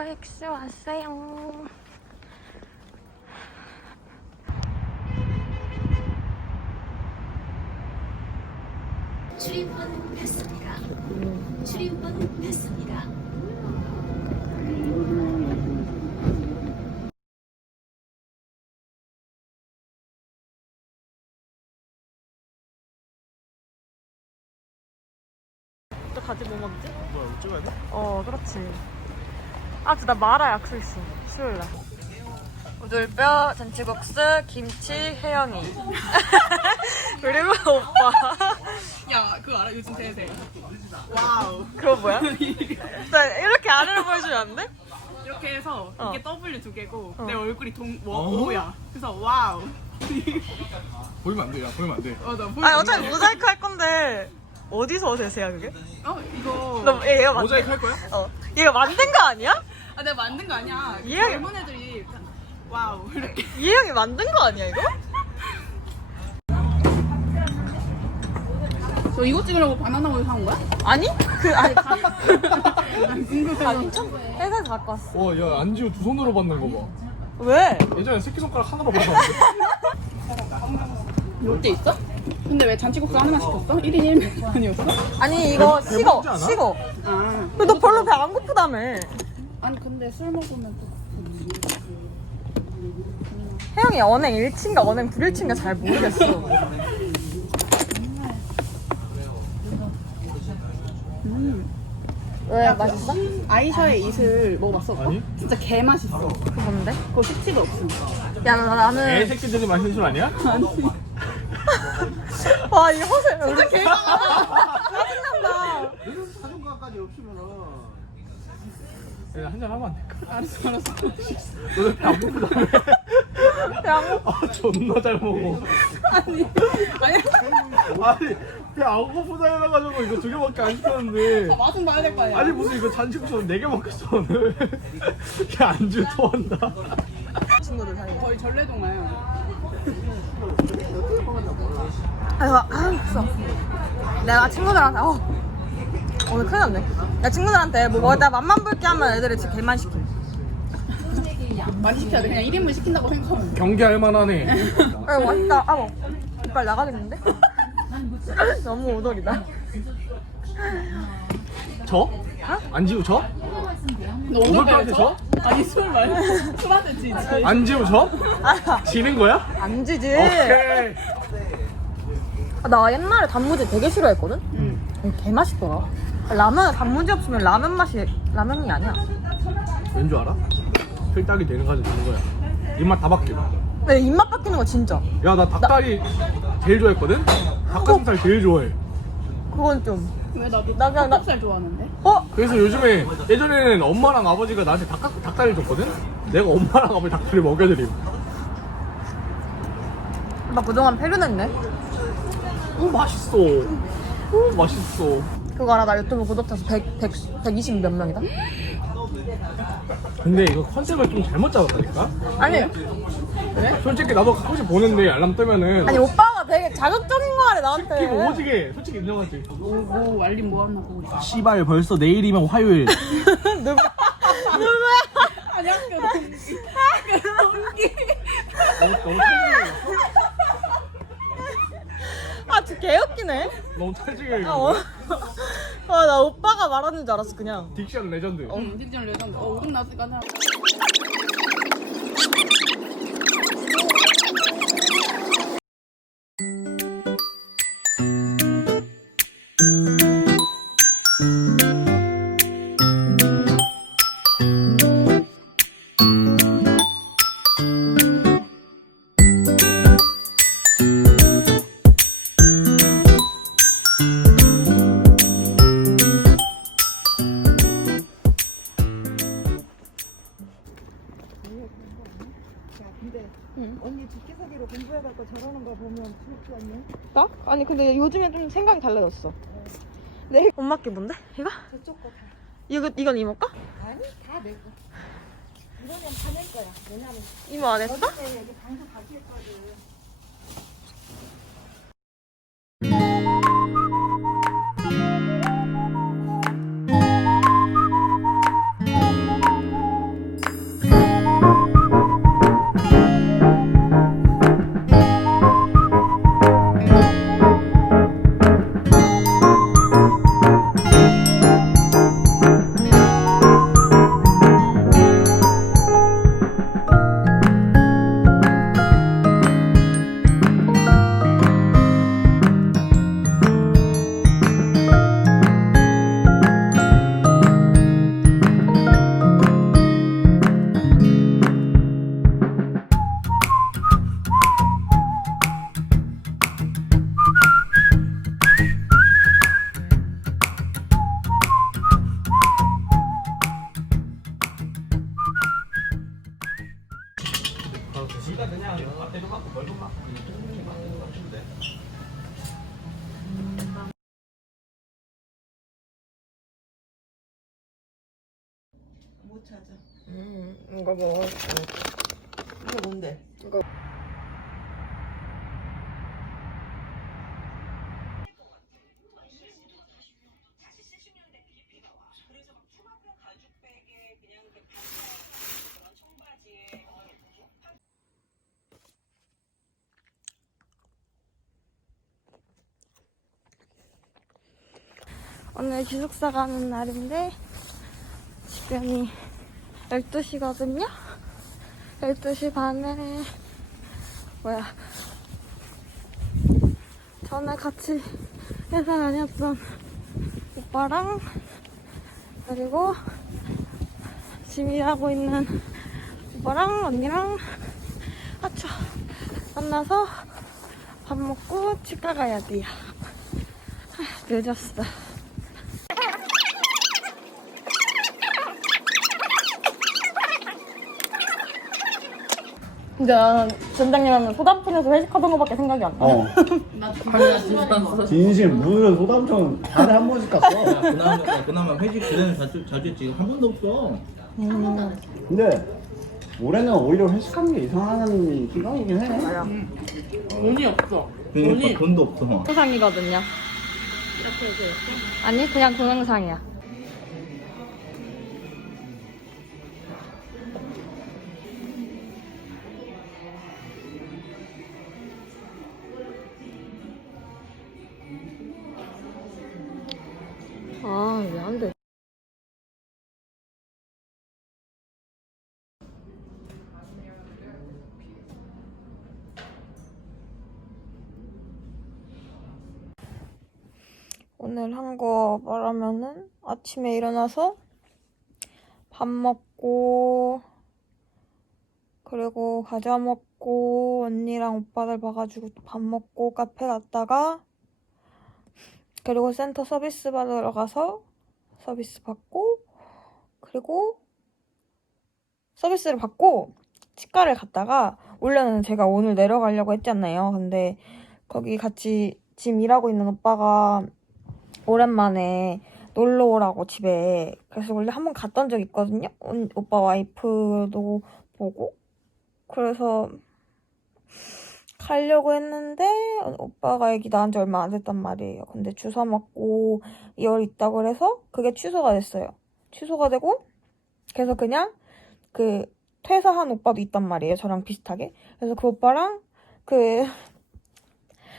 콰엑스 왔어요. 출입문 닫습니다. 출입문 닫습니다. 또 가지 뭐 먹지? 뭐야 돼? 어, 그렇지. 아, 나 마라 약속 있어. 수요일 날. 우들뼈, 잔치국수, 김치, 혜영이. 그리고 오빠. 야, 그거 알아? 요즘 대세. 와우. 그거 뭐야? 나 이렇게 아래로 보여주면 안 돼? 이렇게 해서 어. 이게 W 두 개고 어. 내 얼굴이 동 워, 어? 오야. 그래서 와우. 보이면 안 돼, 야 보이면 안 돼. 어. 아니, 어차피 모자이크 할 건데. 어디서 대세야, 그게? 어, 이거. 너, 얘가 만 모자이크 할 거야? 어. 얘가 만든 거 아니야? 아, 내가 만든 거 아니야. 이해가- 젊은 애들이 그냥 와우 이렇게. 이혜영이 만든 거 아니야, 이거? 너 이거 찍으려고 바나나 우유 사온 거야? 아니? 그, 아니, 궁금해서. 회사에서 갖고 왔어. 와, 야 안지우 두 손으로 받는 거 봐. 왜? 예전에 새끼손가락 하나로 받았는데. 때 있어? 근데 왜 잔치국수 하나만 시켰어? 1인 1명 아니었어? 아니, 이거 배- 식어, 배고프지 않아? 식어. 아. 근데 너 별로 배 안 고프다며. 아니, 근데 술 먹으면 또. 혜영이 언행 일치인가 언행 불일치인가 잘 모르겠어. 왜 맛있어? 아이샤의 이슬 먹어봤어? 오빠? 아니. 진짜 개 맛있어. 그 뭔데? 그거 숙취도 없음. 야 나, 나는 애새끼들이 마시는 술 아니야? 아니. 와이 허세 진짜 개가 짜증난다. 사정과까지 없으면은. 한잔 하면 안 될까? 알았어, 알았어. 너네 배안 고프다며. 야, 아, 존나 잘 먹어. 아니, 아니. 아니, 배안 고프다 해가지고 이거 두 개밖에 안 시켰는데. 맛은 봐야 될 거 아니야. 아니, 무슨 이거 잔치국수 네개 먹겠어, 오늘. 야, 안주 토한다. 친구들 사이. 거의 전래동아요. 아이고 아 없어. 내가 친구들한테 어 오늘 큰일 났네. 나 친구들한테 뭐 먹다 맛만 볼게 하면 애들이 진짜 개만 시켜. 많이 시켜야 돼. 그냥 1인분 시킨다고 생각하면. 경계할 만하네. 아 맛있다. 아 뭐. 이빨 나가겠는데? 너무 오돌이다. 저? 안지우 저? 너 오늘까지 저? 아니, 술 말고. 술한테 지지. 안지우 저? 아, 지는 거야? 안 지지. 오케이. 아, 나 옛날에 단무지 되게 싫어했거든? 응. 음, 개 맛있더라. 라면에 단무지 없으면 라면 맛이 라면이 아니야. 왠줄 알아? 필딱이 되는 가지 되는 거야. 입맛 다 바뀌어. 근데 입맛 바뀌는 거 진짜. 야, 나 닭다리 제일 좋아했거든? 닭가슴살 제일 좋아해. 그건 좀. 왜 나도 나 그냥 나- 닭살 좋아하는데? 어? 그래서 요즘에, 예전에는 엄마랑 아버지가 나한테 닭, 닭다리 줬거든? 내가 엄마랑 아버지 닭다리 먹여드림. 나 그동안 페르냈네. 오, 맛있어. 오, 맛있어. 그거 알아? 나 유튜브 구독자 수 100, 100, 120 몇 명이다? 근데 이거 컨셉을 좀 잘못 잡았다니까? 아니, 솔직히 나도 가끔씩 보는데 알람 뜨면은. 아니 오빠가 되게 자극적인 거 하래 나한테. 이거 오지게 솔직히 인정하지. 오, 오, 알림 뭐 하나 보고 있어. 씨발 벌써 내일이면 화요일. 누구야? 누구야? 아니, 학교 동기. 학교 동기. 너무 너무 찰지게 아, 진짜 개웃기네. 너무 찰지게 아, 어. 아, 나 오빠가 말하는 줄 알았어, 그냥. 딕션 레전드. 어, 딕션 레전드. 어, 오금 나왔으니까 근데 요즘에 좀 생각이 달라졌어. 네. 엄마 게 뭔데? 이거? 저쪽 거 다. 이거, 이건 이모 거? 아니 다 내 거. 이번엔 다낼 거야. 왜냐면 이모 안 했어? 어제 여기 방도 바뀌었거든. 거 찾아. 음, 이거 먹었어. 이게 뭔데? 오늘 기숙사 가는 날인데 지금이 12시거든요? 12시 반에 뭐야. 전에 같이 회사 다녔던 오빠랑 그리고 지금 일하고 있는 오빠랑 언니랑 아차 만나서 밥 먹고 치과 가야 돼요. 아, 늦었어 근데 나는 전장님 하면 소담촌에서 회식하던 거밖에 생각이 안 나. 어. 진심 무슨 소담촌 달에 한 번씩 갔어. 야, 그나마, 야, 그나마 회식 그전에 자주, 자주 했지. 한 번도 없어. 근데 올해는 오히려 회식하는 게 이상한 기간이긴 해. 돈이 없어. 그러니까 돈도 없어. 동영상이거든요. 아니 그냥 동영상이야. 왜안 돼? 오늘 한 거 말하면은 아침에 일어나서 밥 먹고 그리고 과자 먹고 언니랑 오빠들 봐가지고 또밥 먹고 카페 갔다가 그리고 센터 서비스 받으러 가서 서비스 받고 그리고 서비스를 받고 치과를 갔다가 원래는 제가 오늘 내려가려고 했잖아요. 근데 거기 같이 지금 일하고 있는 오빠가 오랜만에 놀러 오라고 집에 그래서 원래 한 번 갔던 적 있거든요. 온- 오빠 와이프도 보고 그래서 가려고 했는데 오빠가 애기 낳은 지 얼마 안 됐단 말이에요. 근데 주사 맞고 2월 있다고 그래서 그게 취소가 됐어요. 취소가 되고 그래서 그냥 그 퇴사한 오빠도 있단 말이에요. 저랑 비슷하게. 그래서 그 오빠랑 그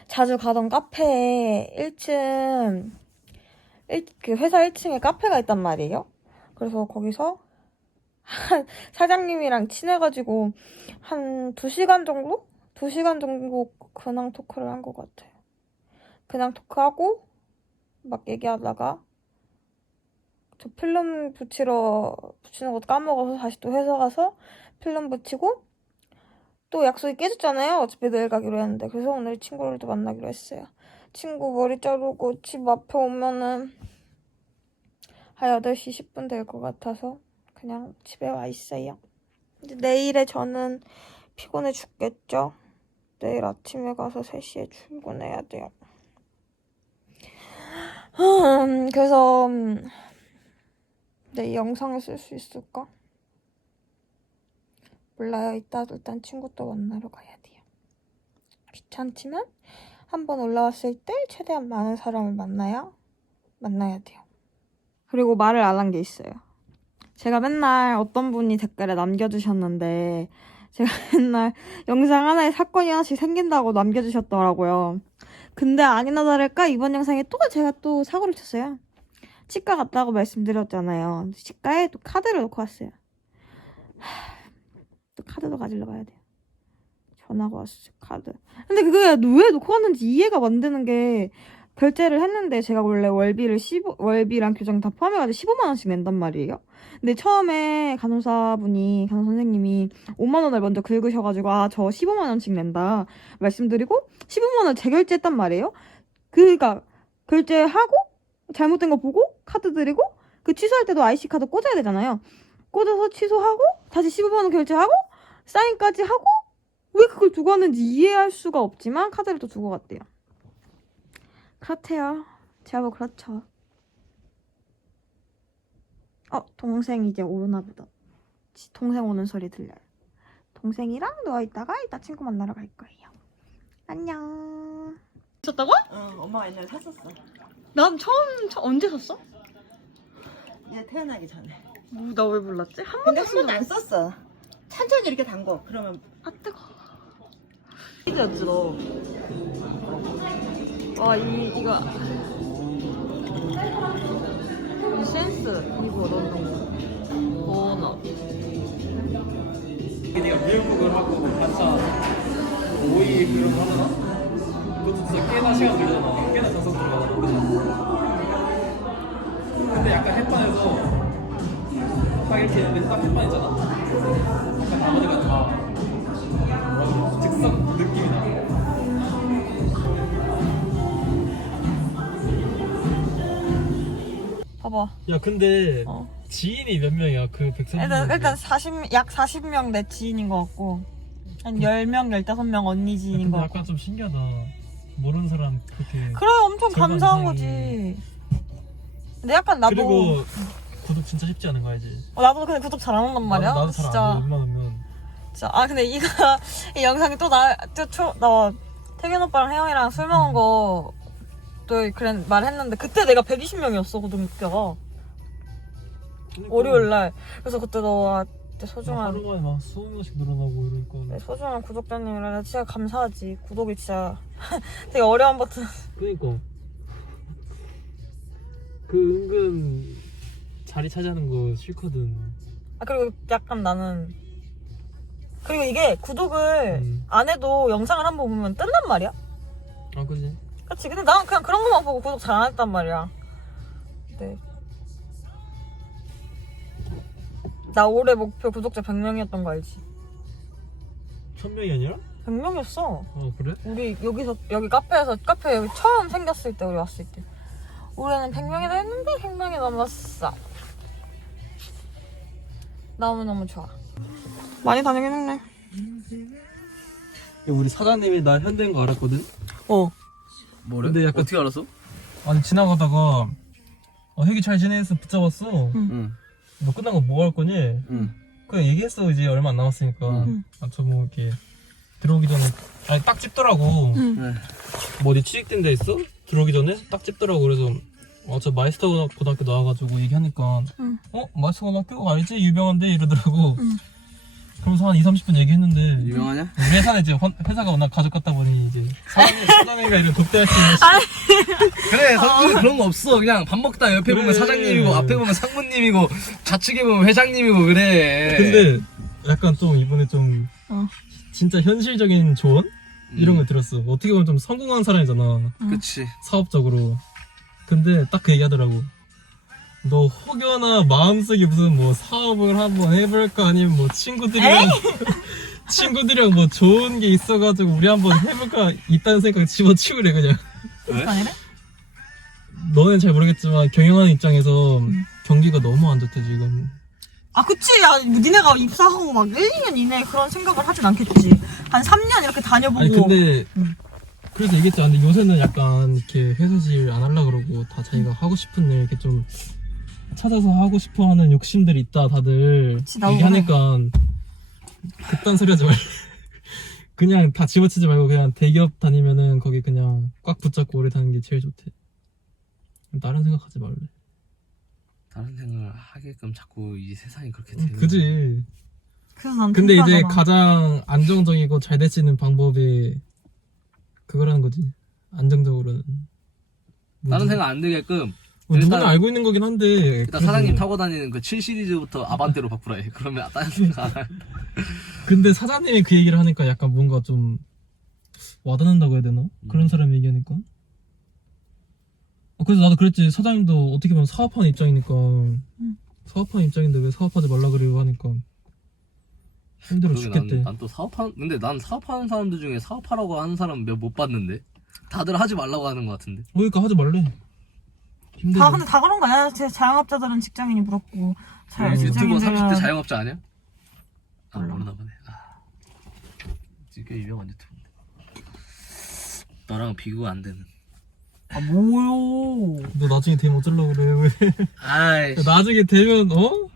자주 가던 카페에 1층 일, 그 회사 1층에 카페가 있단 말이에요. 그래서 거기서 한 사장님이랑 친해가지고 한 2시간 정도? 2시간 정도 근황 토크를 한 것 같아요. 근황 토크하고 막 얘기하다가 저 필름 붙이러 붙이는 것도 까먹어서 다시 또 회사 가서 필름 붙이고 또 약속이 깨졌잖아요. 어차피 내일 가기로 했는데 그래서 오늘 친구를 또 만나기로 했어요. 친구 머리 자르고 집 앞에 오면은 한 8시 10분 될 것 같아서 그냥 집에 와 있어요. 내일에 저는 피곤해 죽겠죠? 내일 아침에 가서 3시에 출근해야 돼요. 음, 그래서 음, 내일 영상을 쓸 수 있을까? 몰라요. 이따 일단 친구 또 만나러 가야 돼요. 귀찮지만 한번 올라왔을 때 최대한 많은 사람을 만나야 만나야 돼요. 그리고 말을 안 한 게 있어요. 제가 맨날 어떤 분이 댓글에 남겨주셨는데 제가 맨날 영상 하나에 사건이 하나씩 생긴다고 남겨주셨더라고요. 근데 아니나 다를까 이번 영상에 또 제가 또 사고를 쳤어요. 치과 갔다고 말씀드렸잖아요. 치과에 또 카드를 놓고 왔어요. 하, 또 카드도 가지러 가야 돼요. 전화가 왔어요. 카드. 근데 그게 왜 놓고 왔는지 이해가 안 되는 게 결제를 했는데 제가 원래 월비를 15, 월비랑 교정 다 포함해가지고 15만 원씩 낸단 말이에요. 근데 처음에 간호사분이 간호 선생님이 5만 원을 먼저 긁으셔가지고 아 저 15만 원씩 낸다 말씀드리고 15만 원 재결제했단 말이에요. 그니까 결제하고 잘못된 거 보고 카드 드리고 그 취소할 때도 IC 카드 꽂아야 되잖아요. 꽂아서 취소하고 다시 15만 원 결제하고 사인까지 하고 왜 그걸 두고 왔는지 이해할 수가 없지만 카드를 또 두고 갔대요. 그렇대요. 제가 뭐 그렇죠. 어 동생 이제 오나 보다. 지- 동생 오는 소리 들려요. 동생이랑 누워 있다가 이따 친구 만나러 갈 거예요. 안녕. 샀다고? 어, 엄마가 옛날에 샀었어. 난 처음, 처 언제 샀어? 얘 태어나기 전에. 나 왜 몰랐지? 한 근데 번도 한 번도 안 썼어. 천천히 이렇게 담궈. 그러면 아 뜨거. 이랬어. 와, 이 이거 이 센스 이거 넣는 거. 오 나. 내가 미역국을 하고 반찬 오이 이런 거 하잖아? 그것도 진짜 꽤나 시간 들잖아 꽤나 정성 들어가잖아 근데 약간 햇반에서 딱 이렇게 했는데 딱 햇반 있잖아 약간 나머지가 다 봐봐. 야 근데 어. 지인이 몇 명이야 그 백선 일단 일단 40, 약 40명 내 지인인 것 같고 한 10명, 15명 언니 지인인 근데 것 같고. 약간 좀 신기하다 모르는 사람 그렇게 그래 엄청 절반 감사한 이상이- 거지. 근데 약간 나도 그리고 구독 진짜 쉽지 않은 거 알지? 어, 나도 근데 구독 잘 안 한단 말이야. 나도, 나도 진짜. 잘안. 웬만 하면 진짜. 아 근데 이거 이 영상이 또 나또나 태균 오빠랑 혜영이랑 술 먹은 거. 또 그래 말했는데 그때 내가 120명이었어 구독자가. 월요일 날. 그래서 그때 너한테 소중한 하루 만에 막 20명씩 늘어나고 이러니까. 네, 소중한 구독자님이라 나 진짜 감사하지. 구독이 진짜 되게 어려운 버튼. 그니까. 그 은근 자리 차지하는 거 싫거든. 아 그리고 약간 나는 그리고 이게 구독을 음. 안 해도 영상을 한 번 보면 뜬단 말이야? 아 그지? 그치 근데 나는 그냥 그런 것만 보고 구독 잘 안 했단 말이야 네. 나 올해 목표 구독자 100명이었던 거 알지? 천 명이 아니라? 100명이었어 아 그래? 우리 여기서 여기 카페에서 카페 여기 처음 생겼을 때 우리 왔을 때 올해는 100명이다 했는데 100명이 넘었어 너무너무 좋아 많이 다니긴 했네 우리 사장님이 나 현대인 거 알았거든? 어 뭐래? 근데 약간- 어떻게 알았어? 아니 지나가다가 어, 혜기 잘 지내서 붙잡았어 응 너 끝난 거 뭐 할 거니? 응. 그냥 얘기했어 이제 얼마 안 남았으니까 응. 아저 뭐 이렇게 들어오기 전에 아니 딱 집더라고 응. 네. 뭐 어디 취직된 데 있어? 들어오기 전에 딱 집더라고 그래서 어저 마이스터 고등학교 나와가지고 얘기하니까 응. 어? 마이스터 고등학교 알지? 유명한데 이러더라고 응. 그러면서 한 2, 30분 얘기했는데 유명하냐? 우리 회사는 이제 혼- 회사가 워낙 가족 같다 보니 이제 사장님, 사장님과 이런 독대할 수 있는 시- 그래 성준 그런 거 없어. 그냥 밥 먹다 옆에 그래. 보면 사장님이고 앞에 보면 상무님이고 좌측에 보면 회장님이고 그래. 근데 약간 좀 이번에 좀 어. 진짜 현실적인 조언? 이런 음. 걸 들었어. 어떻게 보면 좀 성공한 사람이잖아. 그치. 사업적으로. 근데 딱 그 얘기 하더라고 너 혹여나 마음속에 무슨 뭐 사업을 한번 해볼까? 아니면 뭐 친구들이랑 친구들이랑 뭐 좋은 게 있어가지고 우리 한번 해볼까? 있다는 생각 집어치우래 그냥. 아니래? 너는 잘 모르겠지만 경영하는 입장에서 경기가 너무 안 좋대 지금. 아 그치. 야 니네가 입사하고 막 1, 2년 이내에 그런 생각을 하진 않겠지. 한 3년 이렇게 다녀보고. 아니 근데 음. 그래서 얘기했잖아. 근데 요새는 약간 이렇게 회사질 안 하려 그러고 다 자기가 하고 싶은 일 이렇게 좀 찾아서 하고 싶어 하는 욕심들이 있다 다들. 그치, 나도 얘기하니까 그딴 소리 하지 말래 그냥 다 집어치지 말고 그냥 대기업 다니면은 거기 그냥 꽉 붙잡고 오래 다니는 게 제일 좋대. 다른 생각하지 말래. 다른 생각을 하게끔 자꾸 이 세상이 그렇게 되는 그지. 그래서 난 근데 이제. 가장 안정적이고 잘 될 수 있는 방법이 그거라는 거지. 안정적으로는. 다른 생각 안 들게끔 뭐 누구나 일단- 알고 있는 거긴 한데 일단 그래도- 사장님 타고 다니는 그 7 시리즈부터 아반떼로 바꾸라 해. 그러면 다른 생각 안 할. 근데 사장님이 그 얘기를 하니까 약간 뭔가 좀 와닿는다고 해야 되나? 그런 사람 얘기하니까. 어, 그래서 나도 그랬지. 사장님도 어떻게 보면 사업하는 입장이니까. 사업하는 입장인데 왜 사업하지 말라 그래요 하니까. 힘들어 죽겠대. 난또 사업하는 근데 난 사업하는 사람들 중에 사업하라고 하는 사람 몇 못 봤는데? 다들 하지 말라고 하는 것 같은데. 그러니까 하지 말래 힘들어 다 근데 다 그런 거야 제 자영업자들은 직장인이 부럽고 자, 음. 유튜버 직장인들은 30대 자영업자 아니야? 아 몰라. 모르나 보네 아, 꽤 유명한 유튜버인데 너랑 비교가 안 되는 아 뭐요? 너 나중에 되면 어쩌려고 그래 왜 아이 나중에 되면 어?